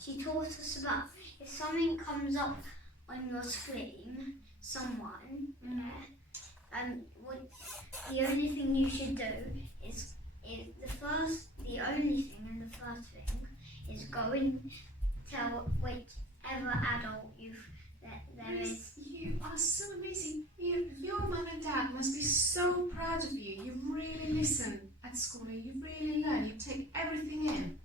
She taught us about if something comes up on your screen, someone, the only thing you should do is the only thing and the first thing is go and tell whichever adult there is. You are so amazing. Your mum and dad must be so proud of you. You really listen at school and you really learn. You take everything in.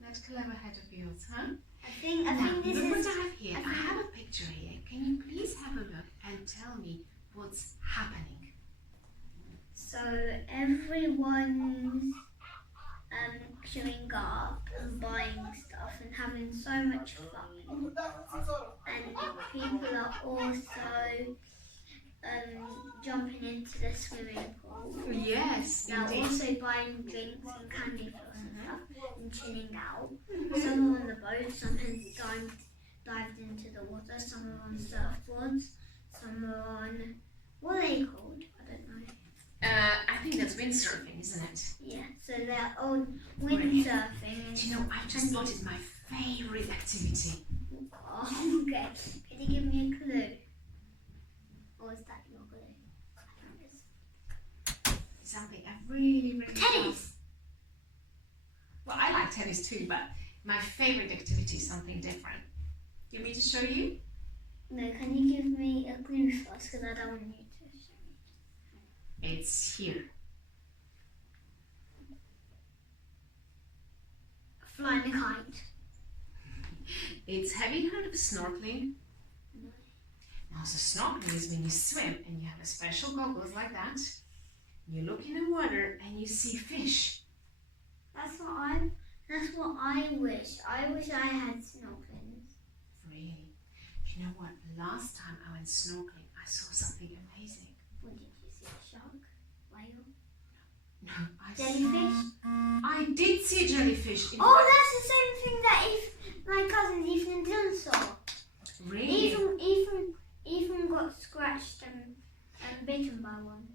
That clever head of yours, huh? I think this look is. what I have here. I have a picture here. Can you please have a look and tell me what's happening? So everyone's queuing up and buying stuff and having so much fun. And people are also jumping into the swimming pool. Yes, They're indeed. also buying drinks and candy floss and stuff and chilling out. Some are on the boat, some have dived into the water, some are on surfboards, some are on, what are they called? I don't know. I think that's windsurfing, isn't it? Yeah, so they're on windsurfing. And do you know, I've just spotted my favourite activity. Oh, okay. Can you give me a clue? Or is that your clue? Something I really, really Tennis! love. Well, I like tennis too, but my favourite activity is something different. Do you want me to show you? No, can you give me a clue first? Because I don't want you to show me. It's here. Flying a kite. It's, have you heard of snorkeling? No. Now, so snorkeling is when you swim and you have a special goggles like that. You look in the water and you see fish. That's what I wish. I wish I had snorkelings. Really? Do you know what? Last time I went snorkeling, I saw something amazing. What did you see? A shark? Whale? No, Jellyfish? I did see a jellyfish. Oh, that's the same thing that my cousins Ethan and Dylan saw. Really? Ethan got scratched and bitten by one.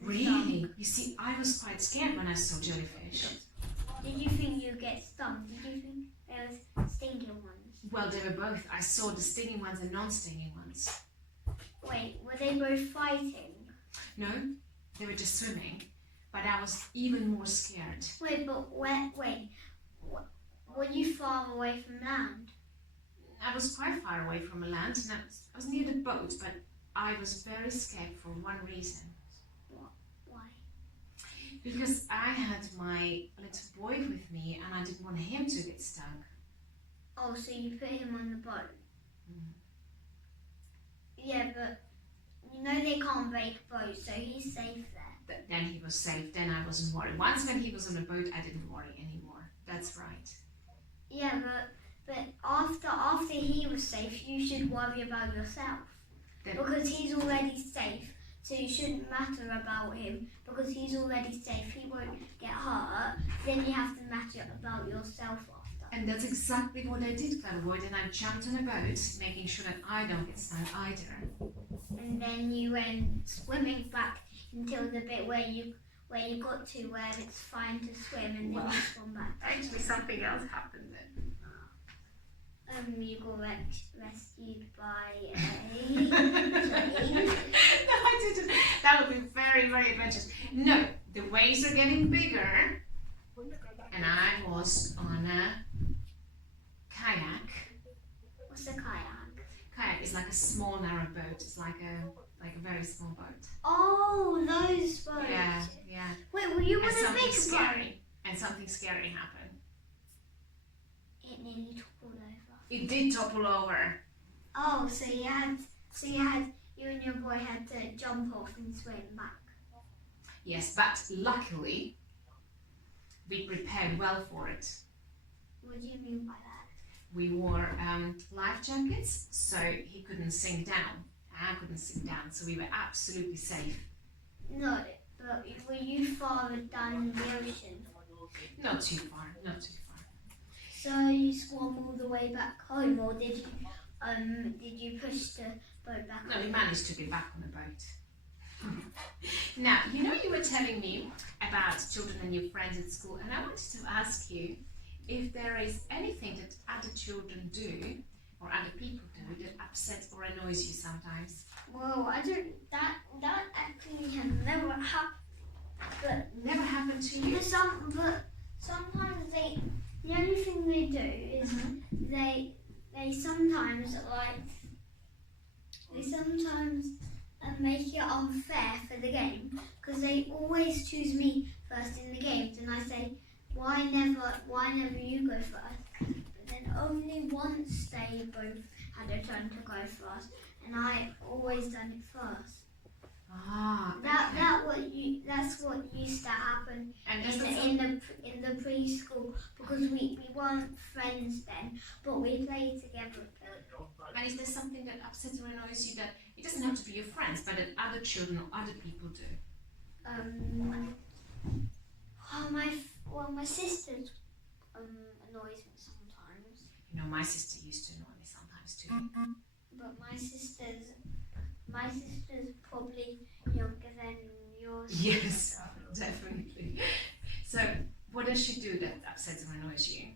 Really? You see, I was quite scared when I saw jellyfish. Did you think you'd get stung? Did you think there was stinging ones? Well, they were both. I saw the stinging ones and non-stinging ones. Wait, were they both fighting? No, they were just swimming. But I was even more scared. Wait, but were you far away from land? I was quite far away from the land and I was near the boat, but I was very scared for one reason. Why? Because I had my little boy with me and I didn't want him to get stung. Oh, so you put him on the boat? Mm. Yeah, but you know they can't break boats, so he's safe there. But then he was safe, then I wasn't worried. Once when he was on the boat, I didn't worry anymore. That's right. Yeah, but after he was safe, you should worry about yourself. Because he's already safe, so you shouldn't matter about him because he's already safe. He won't get hurt. Then you have to matter about yourself after. And that's exactly what I did, Clever Boy. Then I jumped on a boat, making sure that I don't get stung either. And then you went swimming back until the bit where you got to where it's fine to swim, and then you swam back. Actually, something else happened then. You got rescued by a No, I didn't. That would be very, very adventurous. No, the waves are getting bigger, and I was on a kayak. What's a kayak? Kayak is like a small, narrow boat. It's like a very small boat. Oh, those boats. Yeah. Wait, were you on And a something big boat? scary. And something scary happened. It nearly toppled over. It did topple over. Oh, so you and your boy had to jump off and swim back. Yes, but luckily we prepared well for it. What do you mean by that? We wore life jackets, so he couldn't sink down. I couldn't sink down, so we were absolutely safe. No, but were you far down in the ocean? Not too far, not too far. So you swam all the way back home, or did you push the boat back? No, we managed to be back on the boat. Now, you know you were telling me about children and your friends at school, and I wanted to ask you, if there is anything that other children do or other people do that upsets or annoys you sometimes. Well, I don't. That actually has never happened. But never happened to you. But sometimes the only thing they do is they sometimes make it unfair for the game because they always choose me first in the games, and I say, why never you go first? But then only once they both had a turn to go first, and I always done it first. Ah, That's what used to happen and in the preschool because we weren't friends then, but we played together. And is there something that upsets or annoys you that it doesn't have to be your friends, but that other children or other people do? My sister annoys me sometimes. You know, my sister used to annoy me sometimes too. But my sister's probably younger than yours. Yes, definitely. So, what does she do that upsets or annoys you?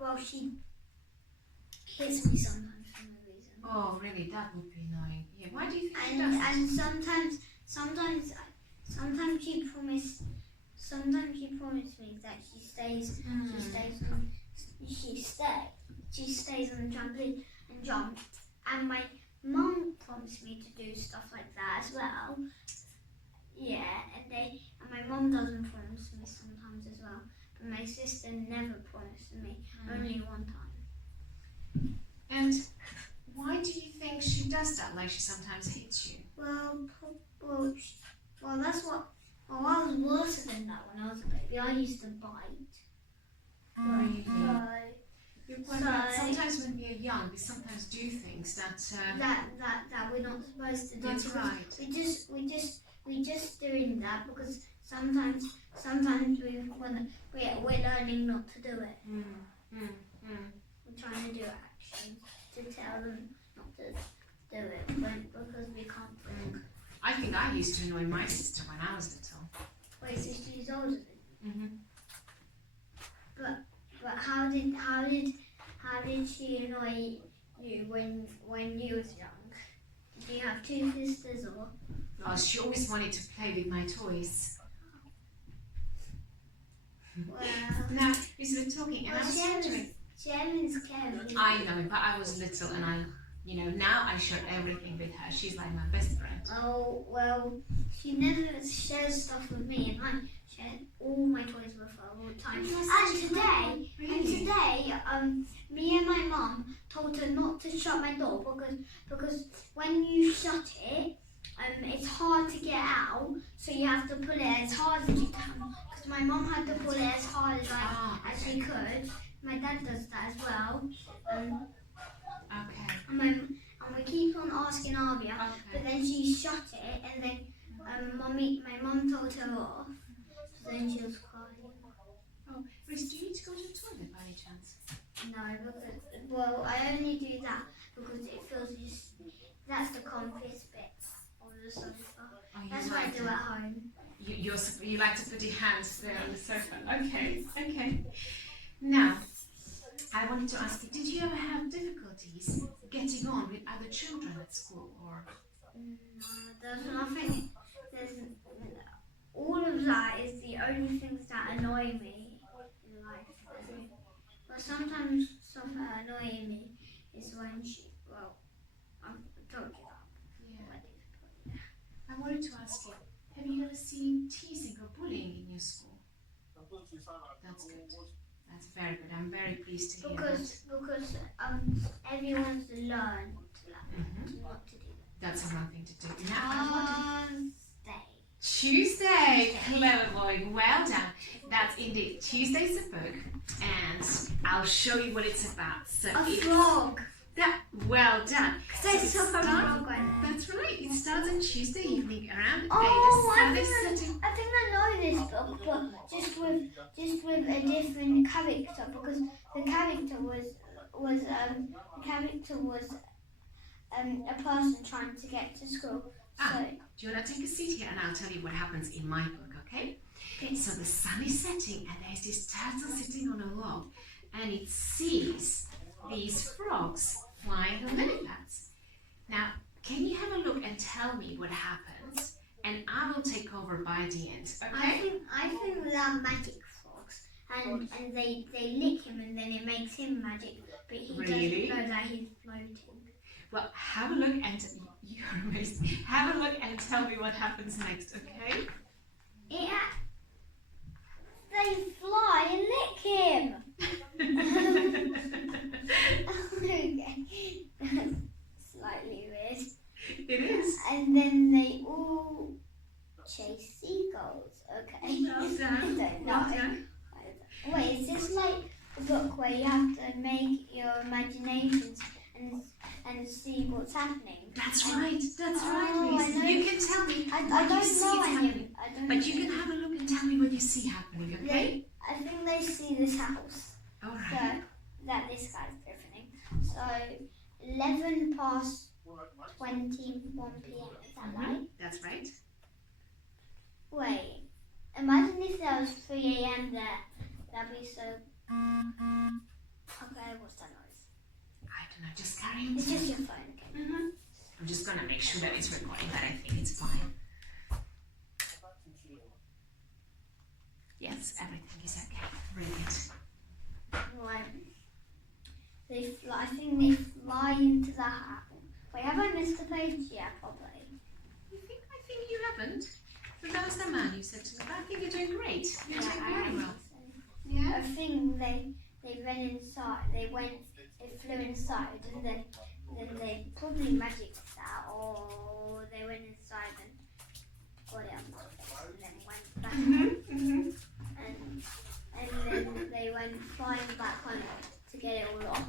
Well, she hits me sometimes for no reason. Oh, really? That would be annoying. Yeah. Why do you think she does that? And sometimes she promised me that she stays on the trampoline and jumps. And my mum promised me to do stuff like that as well. Yeah, and my mum doesn't promise me sometimes as well. But my sister never promised me, only one time. And why do you think she does that? Like she sometimes hits you? Well, that's what. Well, I was worse than that when I was a baby. I used to bite. Sometimes when we are young, we sometimes do things that we're not supposed to do. That's right. We just doing that because sometimes we're learning not to do it. We're trying to do actions to tell them not to do it because we can't think. I think I used to annoy my sister when I was little. Wait, so she's older than you? But how did she annoy you when you was young? Did you have two sisters or? Well, she always wanted to play with my toys. Well, now, we were talking, and I was wondering. Sherman's caring. I know, but I was little, and now I share everything with her. She's like my best friend. Oh, well, she never shares stuff with me, and I share all my toys with her all the time. And today, me and my mum told her not to shut my door because when you shut it, it's hard to get out, so you have to pull it as hard as you can. Because my mum had to pull it as hard as she could. My dad does that as well. Okay. And we keep on asking Arvia, but then she shut it, and then my mum told her off, so then she was crying. Oh, Reese, do you need to go to the toilet by any chance? No, I only do that because it feels that's the comfiest bit on the sofa. Oh, that's what I do at home. You like to put your hands there on the sofa. Okay. Now, I wanted to ask you, did you ever have difficulties getting on with other children at school, or? No, there's nothing. All of that is the only things that annoy me in life. But sometimes stuff that annoys me is when I told you that. Yeah. I wanted to ask you, have you ever seen teasing or bullying in your school? That's good. That's very good. I'm very pleased to hear because everyone's learned not to do that. That's a wrong thing to do. Now, Tuesday. Clever boy. Well done. That's indeed. Tuesday's a book, and I'll show you what it's about. So a frog. Well done. There's a frog right there. That's right. It starts on Tuesday evening around 8. I think I know this book, but just with a different character, because the character was a person trying to get to school. So, do you want to take a seat here and I'll tell you what happens in my book, okay? So the sun is setting and there's this turtle sitting on a log and it sees these frogs flying on lily pads. Now, can you have a look and tell me what happens? And I will take over by the end, okay? I think they're magic frogs, and they lick him and then it makes him magic, but he doesn't know that he's floating. Well, have a look and you're amazing. Have a look and tell me what happens next, okay? They fly and lick him. Okay. Slightly weird. It is. And then they all chase seagulls. Okay. Well done. I don't know. Well done. Wait, is this like a book where you have to make your imaginations and see what's happening? That's right. That's right, Oh, Reese. I know. You can tell me I what don't you see know is any of happening. it. I don't But know. you can have a look and tell me what you see happening, okay? I think they see this house. All So right. that this guy's opening. So 11 past 21 p.m. Is that right? That's right. Wait. Imagine if there was 3 a.m. there. That'd be so. Okay, what's that noise? I don't know. Just carry on. It's just your phone. Okay. I'm just gonna make sure that it's recording, but I think it's fine. Yes, everything is okay. Brilliant. Right. They fly. I think they fly into the house. Wait, have I missed the page? Yeah, probably. I think you haven't. But that was the man you said to me. But I think you're doing great. You're doing very well. Yeah. I think they went inside. They flew inside, and then they probably magicked that, or they went inside and got it on my face, and then went back out. And then they went flying back on it to get it all off.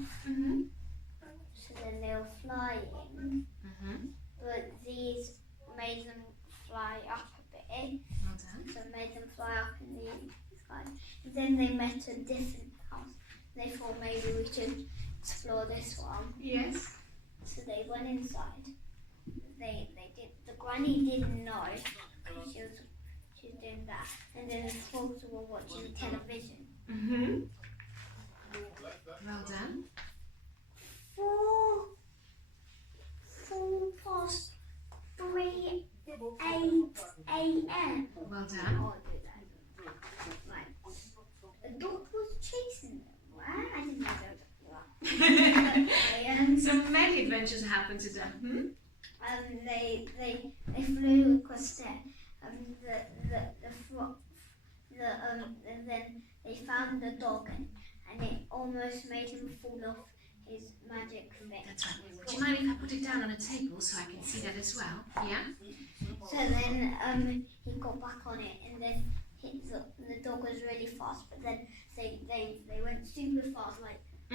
So then they were flying, but these made them fly up a bit. Well done. So it made them fly up in the sky. And then they met a different house. They thought maybe we should explore this one. Yes. So they went inside. They did. The granny didn't know because she was doing that. And then the folks were watching television. Well done. 4 past 3 a.m. Well done. I'll do that. Right. The dog was chasing them. What? I didn't know that. So many adventures happened to them. They flew across there. And then they found the dog and it almost made him fall off his magic thing. That's right. Do you mind if I put it down on a table so I can see that as well? Yeah? So then he got back on it, and then the dog was really fast. But then they went super fast. Like I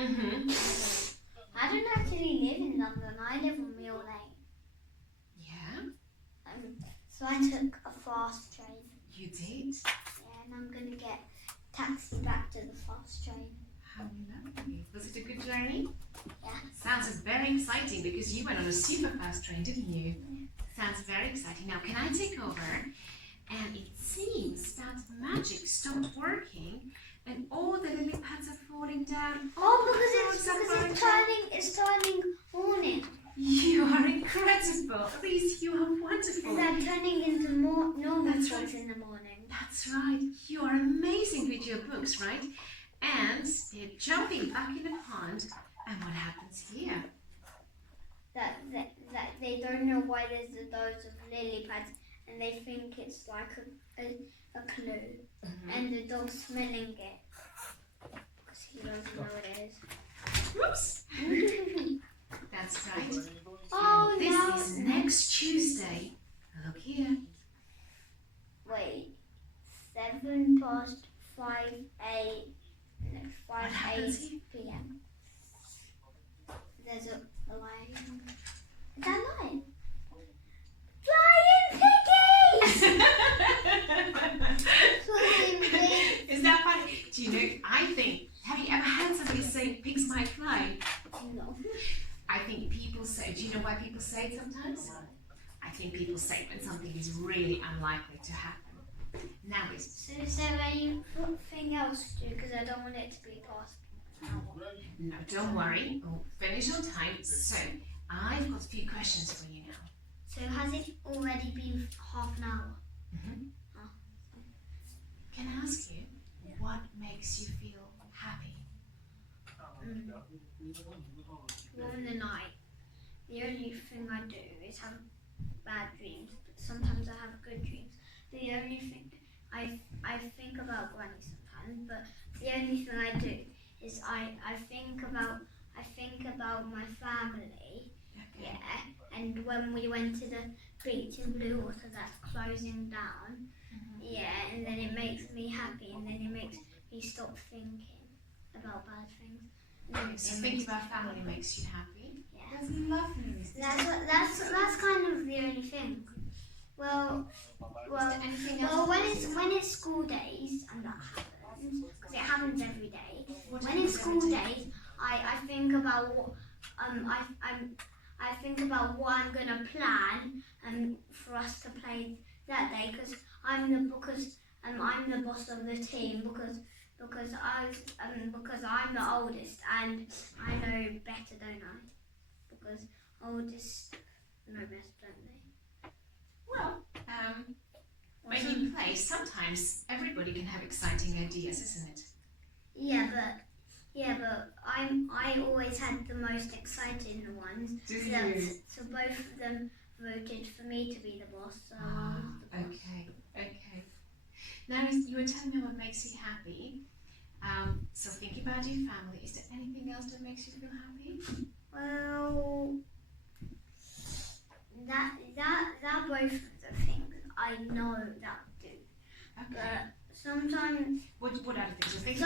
don't actually live in London. I live on Mill Lane. Yeah? So I took a fast train. You did? Yeah, and I'm gonna get taxi back to the fast train. How lovely. Was it a good journey? Yeah. Sounds very exciting because you went on a super fast train, didn't you? Sounds very exciting. Now, can I take over? And it seems that magic stopped working and all the lily pads are falling down. It's turning morning. You are incredible. Reese, you are wonderful. They're turning into more normal That's frogs right. in the morning. That's right. You are amazing with your books, right? And they're jumping back in the pond. And what happens here? That they don't know why there's a dose of lily pads, and they think it's like a clue. And the dog's smelling it because he doesn't know what it is. Whoops. That's right. Oh, This no. is next Tuesday. Look here. Wait, 7 past 5 p.m. There's a lion. Is that a lion? Flying piggies! Is that funny? Do you know, have you ever had somebody say pigs might fly? No. I think people say, do you know why people say it sometimes? I think people say when something is really unlikely to happen. Now So is there anything else to do? Because I don't want it to be past an hour. No, don't worry. We'll finish on time. So, I've got a few questions for you now. So has it already been half an hour? Mm-hmm. Oh. Can I ask you, what makes you feel happy? Well, in the night, the only thing I do is have bad dreams, but sometimes I have good dreams. The only thing I think about Granny sometimes, but the only thing I do is I think about my family. Okay. Yeah, and when we went to the beach in Blue Water that's closing down, yeah, and then it makes me happy, and then it makes me stop thinking about bad things. So thinking about family makes you happy? Yeah. That's lovely. That's kind of the only thing. Well, anything else? when it's school days and that happens, because it happens every day. When it's school days, I think about what I think about what I'm gonna plan for us to play that day, because I'm the boss of the team, because I'm the oldest and I know better, don't I? Because oldest know best, don't they? Well, when you play, sometimes everybody can have exciting ideas, isn't it? Yeah, but I always had the most exciting ones. So both of them voted for me to be the boss. So I was the boss. Okay. Now you were telling me what makes you happy. So thinking about your family, is there anything else that makes you feel happy? Well, that both of the things I know that do. Okay. But sometimes What other things?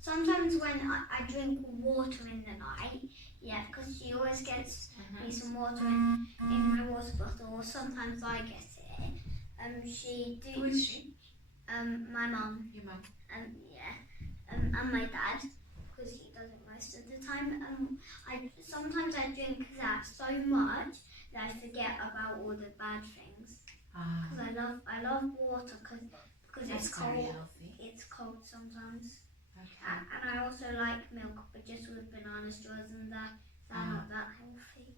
sometimes when I drink water in the night, yeah, because she always gets me some water in my water bottle, or sometimes I get it. Who is she? My mum. Your mum. Yeah. And my dad, because he does it most of the time. Sometimes I drink that so much that I forget about all the bad things. Because I love water because it's cold. Very healthy. It's cold sometimes. Okay. And I also like milk, but just with banana straws, and they're not that healthy.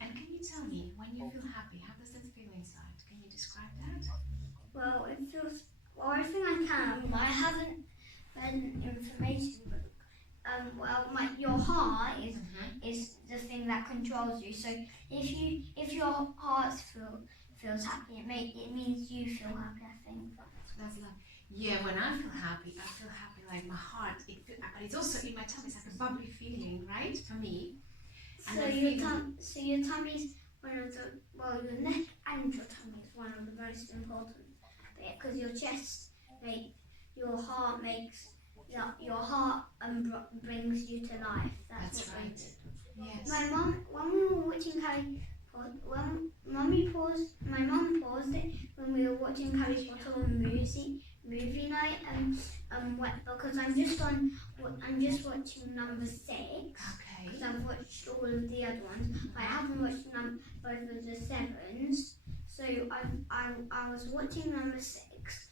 And can you tell me, when you feel happy, how does that feel inside? Can you describe that? Well, it feels. Well, I think I can. I haven't read an information book. Your heart is the thing that controls you. So if your heart feels happy, it means you feel happy. I think That's love. Yeah, when I feel happy like my heart. But it's also in my tummy. It's like a bubbly feeling, right? For me. So your tummy is one of the your neck and your tummy is one of the most important bit, because your chest your heart brings you to life. That's what right. Yes. My mum, when we were watching Harry Potter, my mum paused it when we were watching Harry Potter on movie night, because I'm just watching number 6. Okay. Because I've watched all of the other ones, but I haven't watched both of the 7s. So I was watching number 6,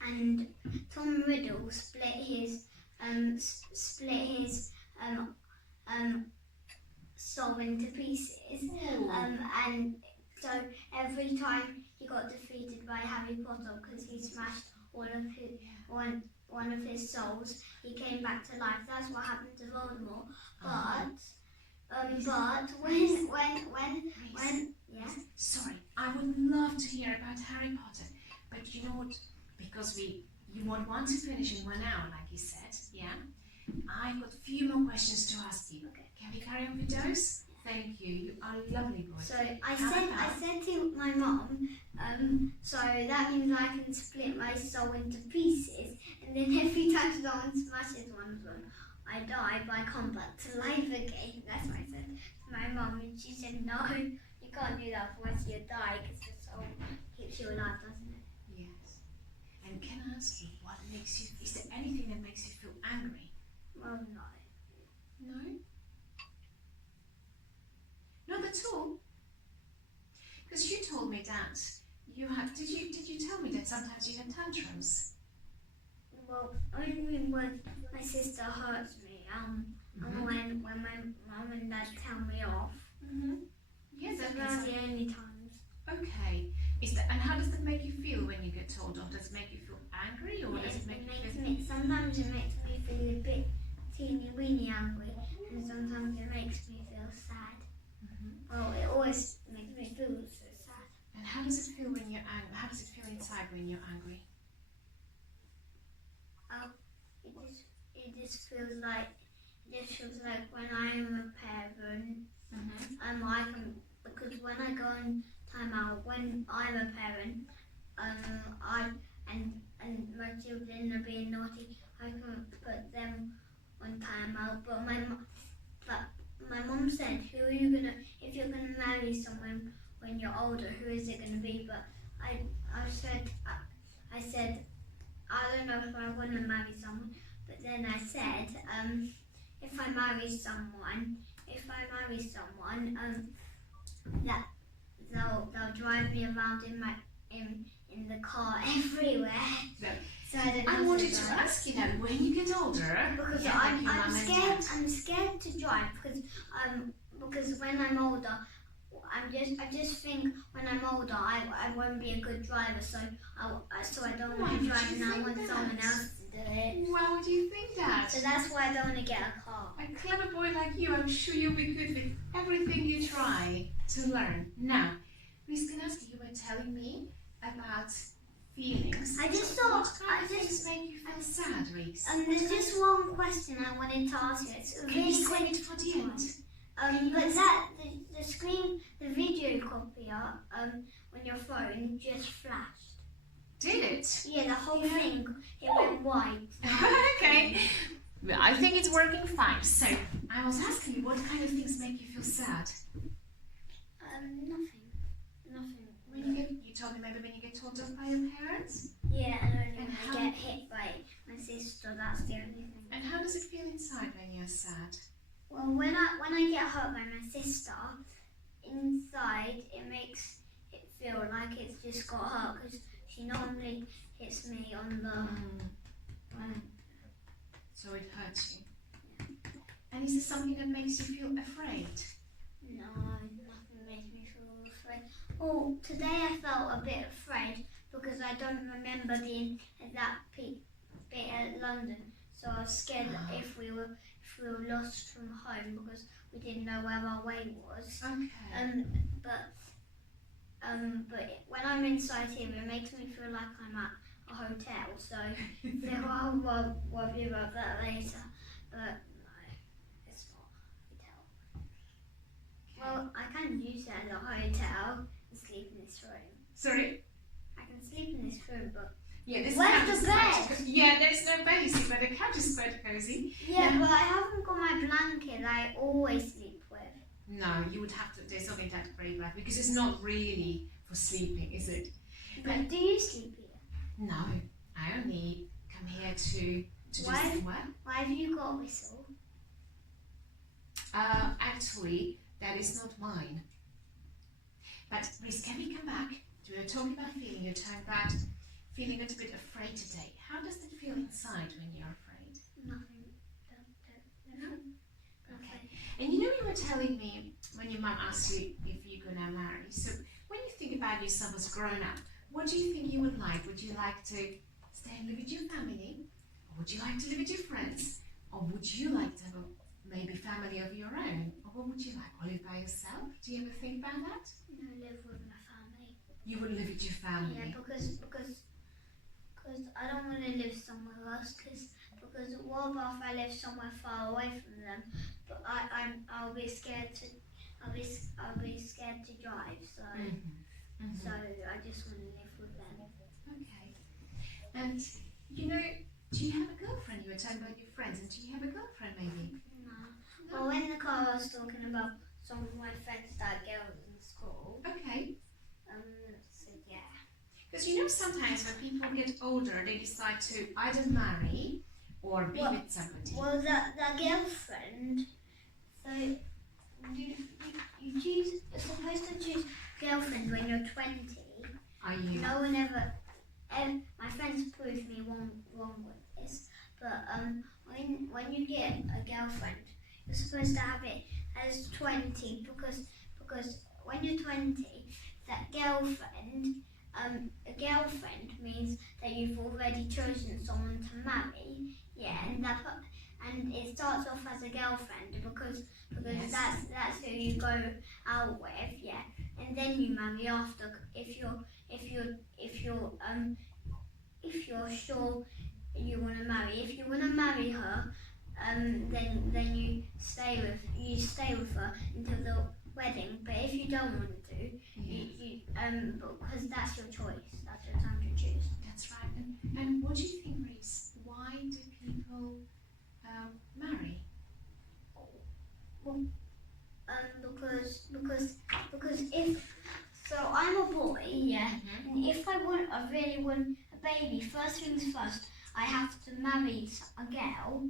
and Tom Riddle split his soul into pieces, and so every time he got defeated by Harry Potter, because he smashed one of his souls, he came back to life. That's what happened to Voldemort. But when yeah. Sorry, I would love to hear about Harry Potter, but you know what? Because you won't want to finish in 1 hour, like you said, yeah? I've got a few more questions to ask you. Okay. Can we carry on with those? Thank you. You are lovely boys. So I said to my mum, so that means I can split my soul into pieces, and then every time someone smashes one of them, I die, but I come back to life again. That's what I said to my mum, and she said, no, you can't do that, otherwise you die, because the soul keeps you alive, doesn't it? Yes. And can I ask you, is there anything that makes you feel angry? Well, no. No? Not at all? Did you tell me that sometimes you had tantrums? Well, only when my sister hurts me, and when my mum and dad tell me off. Yes, Those are the only times. Okay. And how does that make you feel when you get told off? Does it make you feel angry, or does it make you feel? Sometimes it makes me feel a bit teeny weeny angry, and sometimes it makes me feel sad. Well, it always makes me feel so sad. And how does it feel when you're angry? How does it feel inside when you're angry? It just feels like when I'm a parent, I can, because when I go on time out, when I'm a parent, and my children are being naughty, I can put them on time out. But my mum said, if you're gonna marry someone when you're older, who is it gonna be? But I said I don't know if I want to marry someone. But then I said, if I marry someone, that they'll drive me around in the car everywhere. No. So I wanted to ask you that when you get older, because like I'm scared to drive because when I'm older, I just think when I'm older I won't be a good driver, so I don't want to drive and I want someone else to do it. Why would you think that? So that's why I don't want to get a car. A clever boy like you, I'm sure you'll be good with everything you try to learn. Now, Miss Kanaski, you were telling me about feelings. I just so thought what kind of things make you feel sad, Reese? There's just one question I wanted to ask you. It's Can you say it for the end? But the screen, the video copier on your phone just flashed. Did it? Yeah, the whole thing, it went white. Okay. Well, I think it's working fine. So, I was asking you, what kind of things make you feel sad? Nothing. You told me maybe when you get told off by your parents? Yeah, and only when I get hit by my sister, that's the only thing. And how does it feel inside when you're sad? Well, when I get hurt by my sister, inside it makes it feel like it's just got hurt because she normally hits me on the. So it hurts you. Yeah. And is this something that makes you feel afraid? No, nothing makes me feel afraid. Oh, today I felt a bit afraid because I don't remember being at that bit at London, so I was scared that if we were lost from home because we didn't know where our way was. Okay. But when I'm inside here, it makes me feel like I'm at a hotel. So I'll worry about that later. But no, it's not a hotel. Okay. Well, I can use it as a hotel and sleep in this room. Sorry? I can sleep in this room, but yeah, this where's the bed? Yeah, there's no bed, but the couch is quite cozy. Yeah, but I haven't got my blanket I always sleep with. No, you would have to. There's only that great bed because it's not really for sleeping, is it? But do you sleep here? No, I only come here to just work. Why have you got a whistle? Actually, that is not mine. But Reese, can we come back? We were talking about feeling. You talking about feeling a little bit afraid today. How does it feel inside when you're afraid? Nothing. No? Okay. And you know you were telling me when your mum asked you if you're going to marry. So when you think about yourself as grown up, what do you think you would like? Would you like to stay and live with your family? Or would you like to live with your friends? Or would you like to have maybe family of your own? Or what would you like? Or live by yourself? Do you ever think about that? No, live with my family. You would live with your family? Yeah, because I don't want to live somewhere else. Because what about if I live somewhere far away from them? But I'll be scared to drive. So so I just want to live with them. Okay. And you know, do you have a girlfriend? You were talking about your friends, and do you have a girlfriend maybe? No. Well, in the car I was talking about some of my friends that are girls in school. Okay. So yeah. Because you know sometimes when people get older, they decide to either marry or be with somebody. Well, the girlfriend. So you're supposed to choose girlfriend when you're 20. Are you? No one ever. My friends proved me wrong with this, but when you get a girlfriend, you're supposed to have it as 20 because when you're 20, that girlfriend, a girlfriend means that you've already chosen someone to marry. Yeah, and it starts off as a girlfriend because Yes. that's who you go out with. Yeah, and then you marry after if you're sure you want to marry. If you want to marry her, then you stay with her until the wedding. But if you don't want to, you because that's your choice. That's your time to choose. That's right. And what do you think, Reese? Why do people marry? Because if so, I'm a boy, yeah, and if I really want a baby, first things first, I have to marry a girl.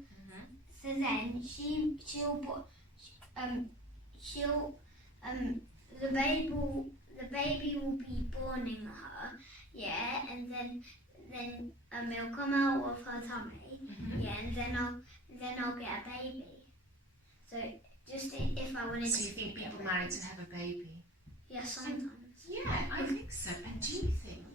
So then the baby will be born in her, yeah, and then it'll come out of her tummy, yeah, and then I'll get a baby. So just if I wanted to. So you think people marry to have a baby? Yeah, sometimes. Yeah, I think so. And do you think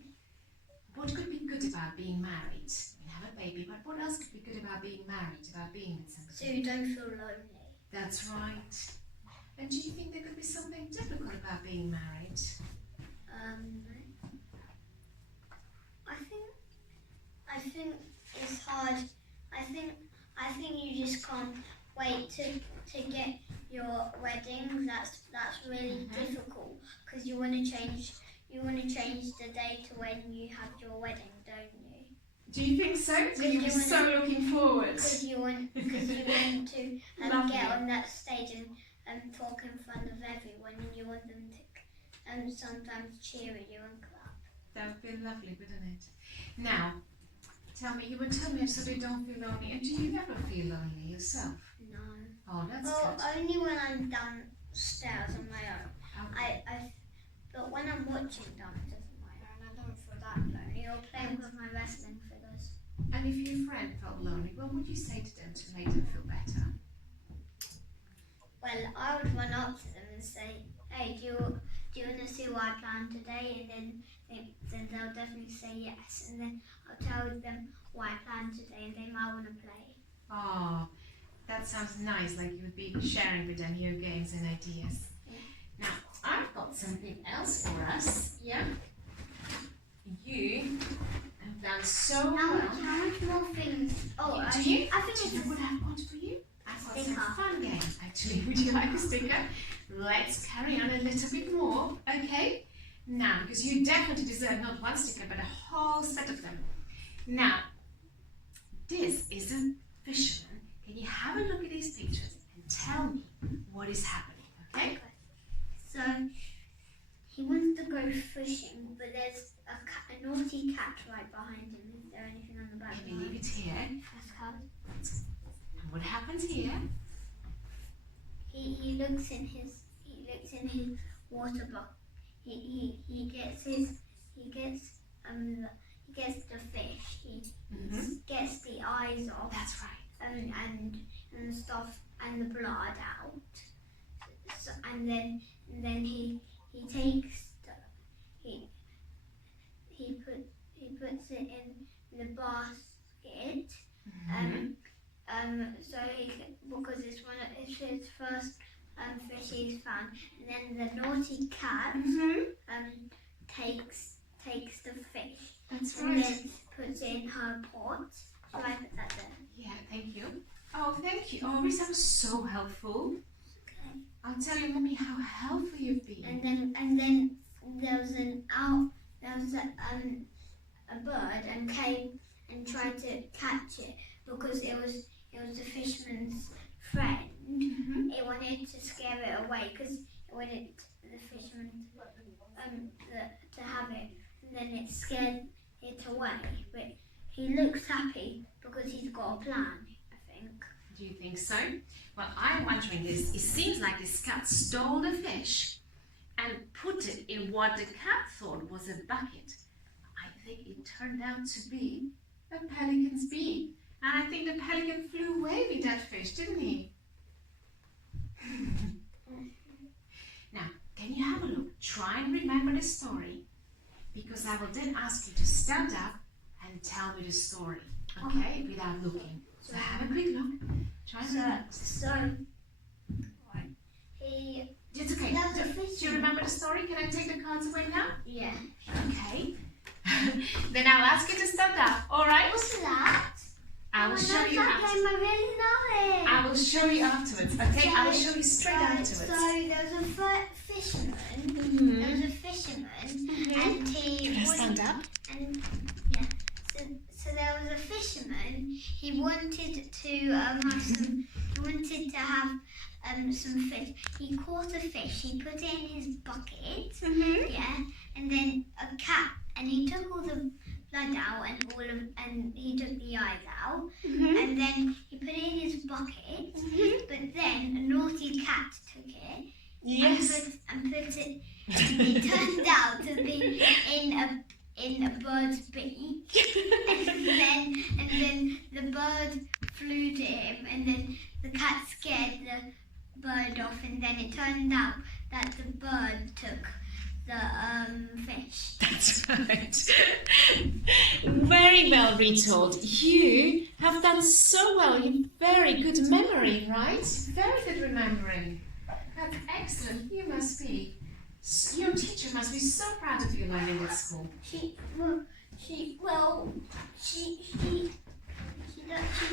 what could be good about being married? You have a baby, but what else could be good about being married? About being with somebody? So you don't feel lonely. That's right. And do you think there could be something difficult about being married? I think it's hard. I think you just can't wait to get your wedding. That's really difficult because you want to change the day to when you have your wedding, don't you? Do you think so? So you're so looking forward. Because you want to get on that stage and talk in front of everyone, and you want them to sometimes cheer at you and clap. That would be lovely, wouldn't it? Now, tell me, you were telling me so you don't feel lonely, and do you ever feel lonely yourself? No. Oh, that's well, good. only when I'm downstairs on my own. Okay. But when I'm watching dancers on my own, I don't feel that lonely. Or playing with my wrestling figures. And if your friend felt lonely, what would you say to them to make them feel better? Well, I would run up to them and say, "Hey, do you want to see what I planned today?" And then they'll definitely say yes. And then I'll tell them what I planned today, and they might want to play. Oh, that sounds nice. Like you would be sharing with them your games and ideas. Yeah. Now, I've got something else for us. Yeah. You have done so well. How much more things? Oh, I think it's what I've got for you. I've got some fun games actually. Would you like a sticker? Let's carry on a little bit more, okay? Now, because you definitely deserve not one sticker, but a whole set of them. Now, this is a fisherman. Can you have a look at these pictures and tell me what is happening, okay? So, he wants to go fishing, but there's a naughty cat right behind him. Is there anything on the back? Let me leave it here. That's how. And what happens here? He looks in his water bucket. He gets the fish. He gets the eyes off. That's right. And stuff and the blood out. So, and then he takes he puts it in the basket. So because it's his first fish he's found, and then the naughty cat takes the fish. That's and then puts it in her pot. Shall I put that there? Yeah, thank you. Oh, thank you. Oh, Reese, that was so helpful. Okay. I'll tell you, Mummy, how helpful you've been. And then there was a bird and came and tried to catch it because it was the fisherman's friend. It wanted to scare it away because it wanted the fisherman to have it, and then it scared it away. But he looks happy because he's got a plan, I think. Do you think so? Well, I'm wondering this. It seems like this cat stole the fish and put it in what the cat thought was a bucket. I think it turned out to be a pelican's beak. And I think the pelican flew away with that fish, didn't he? Now, can you have a look? Try and remember the story, because I will then ask you to stand up and tell me the story, okay? Without looking. So have a quick look. Try and remember. It's okay. Do you remember the story? Can I take the cards away now? Yeah. Okay. Then I'll ask you to stand up, alright? What's that? I will show you afterwards. I really know it. I will show you afterwards, okay? I will show you straight afterwards. So there was a fisherman. There was a fisherman, and he stand up. And yeah, so there was a fisherman. He wanted to have some. He wanted to have some fish. He caught a fish. He put it in his bucket. Yeah, and then a cat. And he took all the blood out and he took the eyes out. And then he put it in his bucket. But then a naughty cat took it. Yes. And put it. And it turned out to be in a bird's beak. and then the bird flew to him. And then the cat scared the bird off. And then it turned out that the bird took the fish. That's right. Very well retold. You have done so well. You have very good memory, right? Very good remembering. That's excellent. You must be. Your teacher must be so proud of you learning at school. She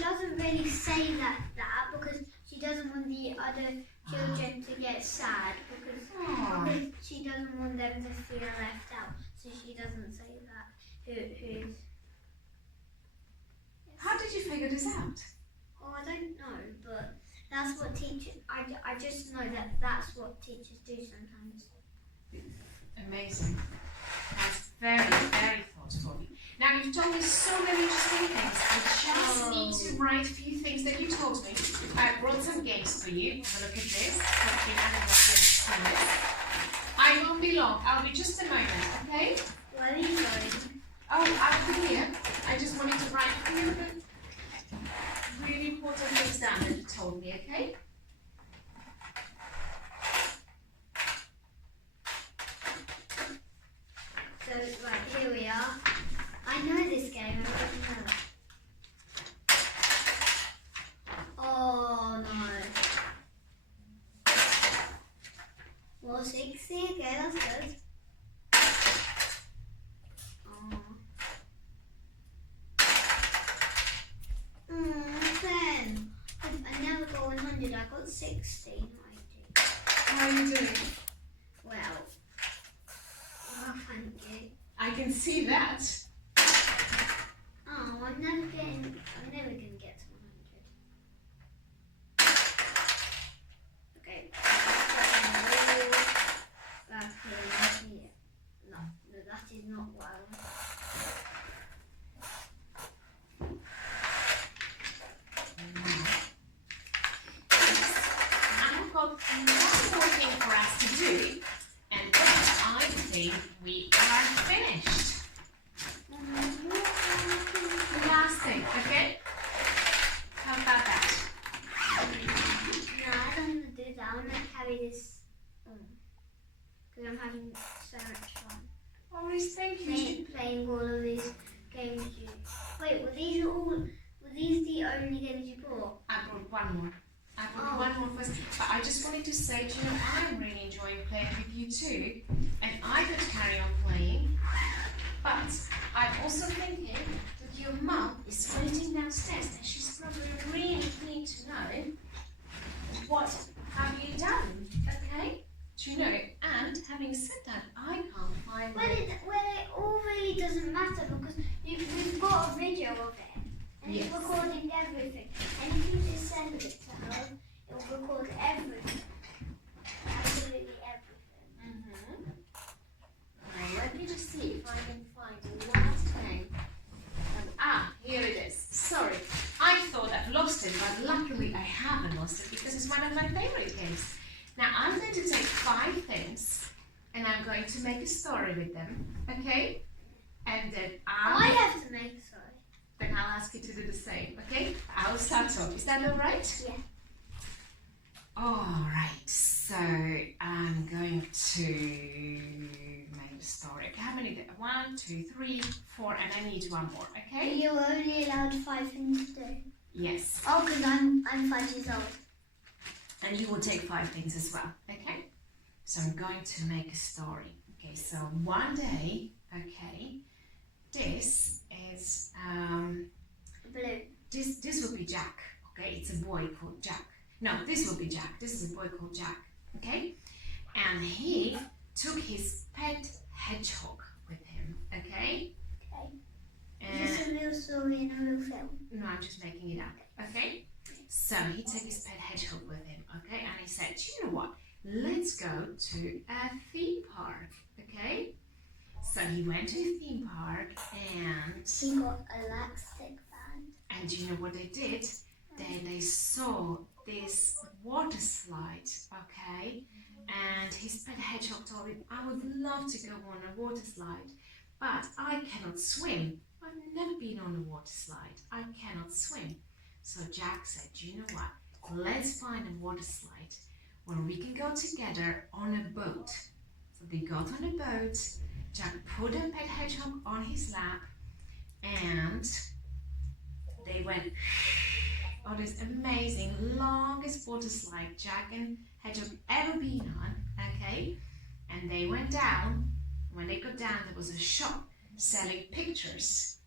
doesn't really say that because she doesn't want the other children to get sad because she doesn't want them to feel left out. So she doesn't say that. How did you figure this out? Oh, I don't know, but that's what teachers. I just know that that's what teachers do sometimes. Amazing. That's very, very thoughtful. Now you've told me so many interesting things. I just need to write a few things that you told me. I brought some games for you. Have a look at this. I won't be long. I'll be just a moment, okay? Where are you going? Oh, I'll be here. I just wanted to write a few really important things down that you told me, okay? So, right, here we are. I know this game, I don't know. Oh no. Well, 60, okay, that's good. Oh. 10. I never got 100, I got 60. How are you doing? Well, oh, thank you. I can see that. Oh, I'm never gonna get to 100. Okay. Back here. No, that is not what I want. I've got one more thing for us to do, and then I think we are finished. Last thing, okay? How about that? No, I don't want to do that. I want to carry this because I'm having so much fun. Oh, Reese, thank you. Playing all of these games. Wait, were these the only games you brought? I brought one more. One more first, but I just wanted to say, do you know, I'm really enjoying playing with you too, and I could carry on playing, but I'm also thinking that your mum is waiting downstairs and she's probably really keen to know what have you done, okay? Do you know, and having said that, I can't find Well, it all really doesn't matter because we've got a video of it. And Yes. it's recording everything. And if you just send it to her, it will record everything. Absolutely everything. Now, let me just see if I can find the last thing. Here it is. Sorry. I thought I've lost it, but luckily I haven't lost it because it's one of my favorite games. Now, I'm going to take 5 things I'm going to make a story with them, okay? And then I have to make a story. Then I'll ask you to do the same, okay? I'll start off. Is that all right? Yeah. All right. So I'm going to make a story. Okay, how many? 1, 2, 3, 4, and I need one more. Okay? You're only allowed 5 things to do. Yes. Oh, because I'm 5 years old. And you will take 5 things as well. Okay? So I'm going to make a story. Okay. So one day. Okay. This is Blue. This will be Jack. Okay. It's a boy called Jack. No, this will be Jack. This is a boy called Jack. Okay. And he took his pet hedgehog with him. Okay. Okay. And Is this a real story in a real film? no, I'm just making it up. Okay. So he took his pet hedgehog with him. Okay. And he said, you know what? Let's go to a theme park. Okay. So he went to a theme park and He got a elastic band. and you know what they did? They saw this water slide, okay? And his pet hedgehog told him, I would love to go on a water slide, but I cannot swim. I've never been on a water slide. I cannot swim. So Jack said, you know what? Let's find a water slide where we can go together on a boat. So they got on a boat. Jack put a pet hedgehog on his lap and they went on this amazing longest water slide Jack and Hedgehog ever been on, okay? And they went down. When they got down, there was a shop selling pictures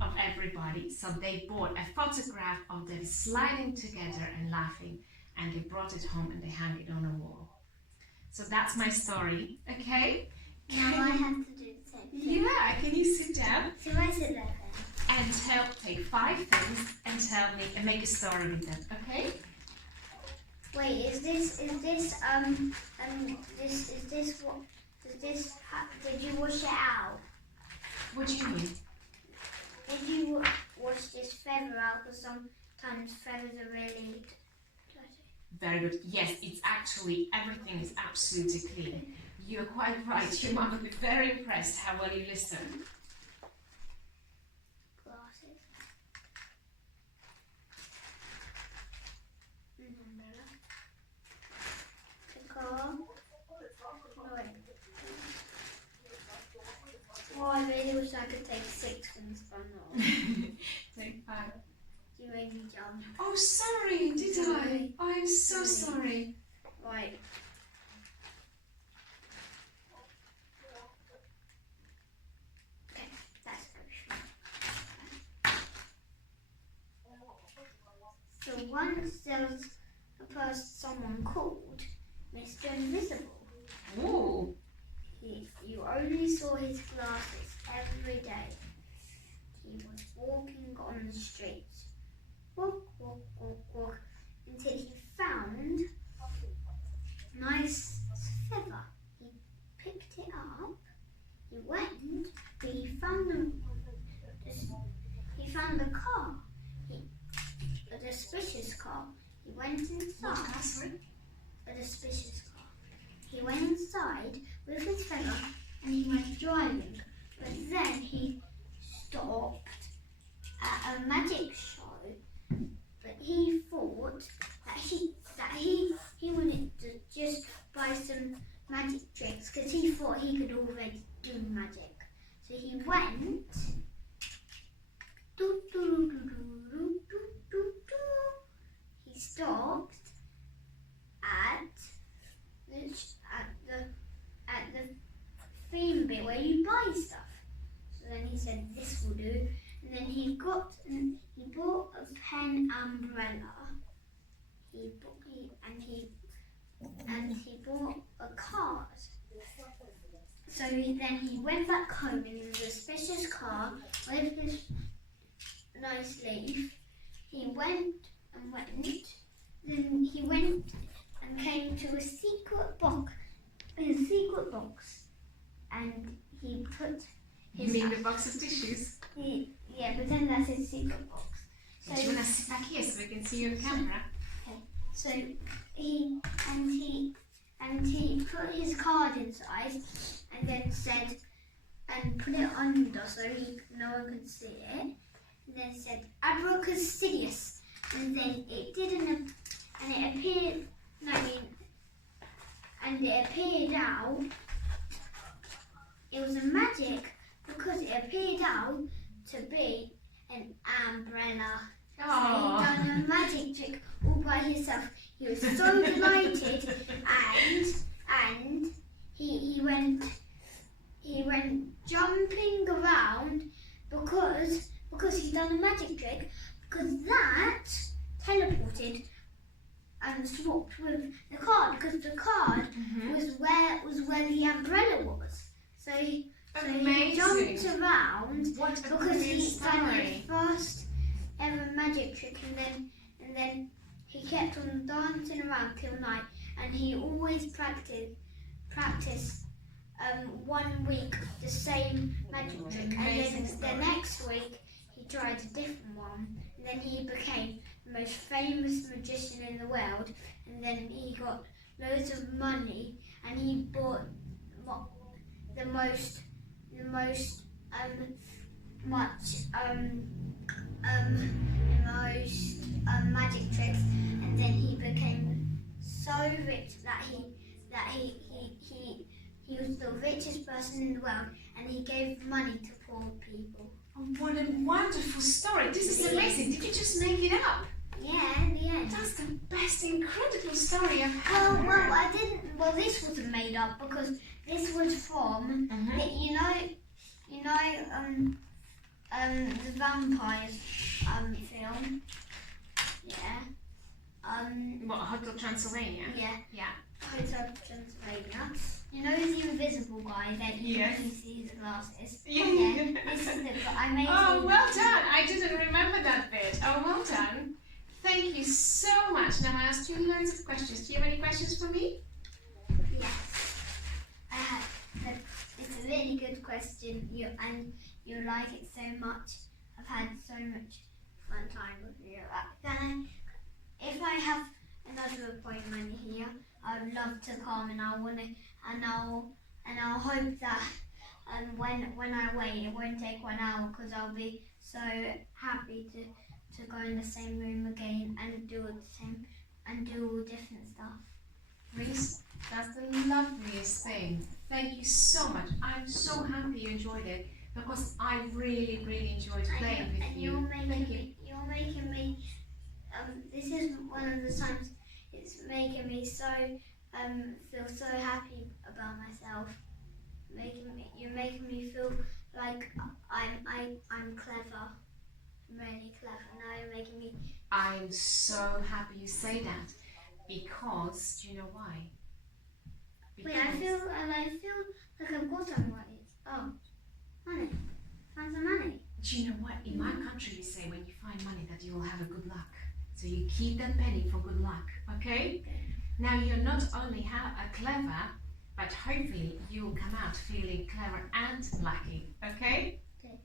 of everybody. So they bought a photograph of them sliding together and laughing, and they brought it home and they hung it on a wall. So that's my story, okay? Now I have to do the same thing. Yeah, can you sit down? So I sit there then. And take 5 things and tell me and make a story with them, okay? Wait, is this what, did you wash it out? What do you mean? Did you wash this feather out? Because sometimes feathers are really dirty. Very good. Yes, it's actually, everything is absolutely clean. You're quite right. Your mum will be very impressed how well you listen. Glasses. Umbrella. The car. No, wait. Oh, I really wish I could take 6 things, but I'm not. Take 5. You made me jump. Oh, sorry, did I? Oh, I'm so sorry. Right. Okay, that's good. So once there was someone called Mr. Invisible. Oh. You only saw his glasses every day. He was walking on the streets. Walk, walk, walk, walk, until he found a nice feather. He picked it up. He went, but he found the car. A suspicious car. He went inside. What car, sorry? A suspicious car. He went inside with his feather and he went driving. But then he stopped at a magic show. But he thought that he wanted to just buy some magic tricks because he thought he could already do magic. So he went. He stopped at the theme bit where you buy stuff. So then he said this will do, and then he bought a pen umbrella. He bought a card. So then he went back home in the suspicious car with his nice leaf. He went and went. Then he went and came to a secret box. And he put his. You mean the box of tissues? Yeah, but then that's his secret box. So Do you want to sit back here so we can see your camera? So he and he put his card inside and then said, and put it under so no one could see it, and then said abracadabra, and then it didn't, and it appeared, and it appeared out, it was a magic because it appeared out to be an umbrella. So he done a magic trick all by himself. He was so delighted, and he went jumping around because he done a magic trick, because that teleported and swapped with the card, because the card was where the umbrella was. So he jumped around because he done his first ever magic trick, and then he kept on dancing around till night, and he always practiced 1 week the same magic trick, and then the next week he tried a different one, and then he became the most famous magician in the world, and then he got loads of money, and he bought the most magic tricks, and then he became so rich that he was the richest person in the world, and he gave money to poor people. Oh, what a wonderful story. This is amazing. Did you just make it up? Yeah, in the end. That's the best incredible story I've heard. Well, I didn't. Well, this wasn't made up because this was from the vampires film. Yeah. What, Hotel Transylvania? Yeah. Yeah. Hotel Transylvania. You know the invisible guy that you can see the glasses? Yeah. This is the I made. Oh, well done. I didn't remember that bit. Oh, well done. Thank you so much. Now I asked you loads of questions. Do you have any questions for me? Yes. I have. It's a really good question. You like it so much. I've had so much fun time with you. If I have another appointment here, I'd love to come, and I'll hope that when I wait, it won't take 1 hour, because I'll be so happy to go in the same room again and do all different stuff. Reese, that's the loveliest thing. Thank you so much. I'm so happy you enjoyed it, because I really, really enjoyed playing with you. You're making me. This is one of the times it's making me so feel so happy about myself. You're making me feel like I'm clever, really clever. Now you're making me. I'm so happy you say that, because do you know why? Wait, I feel like I've got some money. Oh, money. Find some money. Do you know what? In my country, we say when you find money that you will have a good luck. So you keep that penny for good luck, okay? Now you're not only clever, but hopefully you will come out feeling clever and lucky, okay? Okay.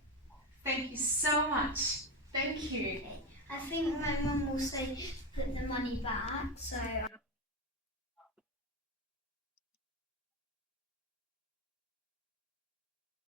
Thank you so much. Thank you. Okay. I think my mum will say put the money back, so.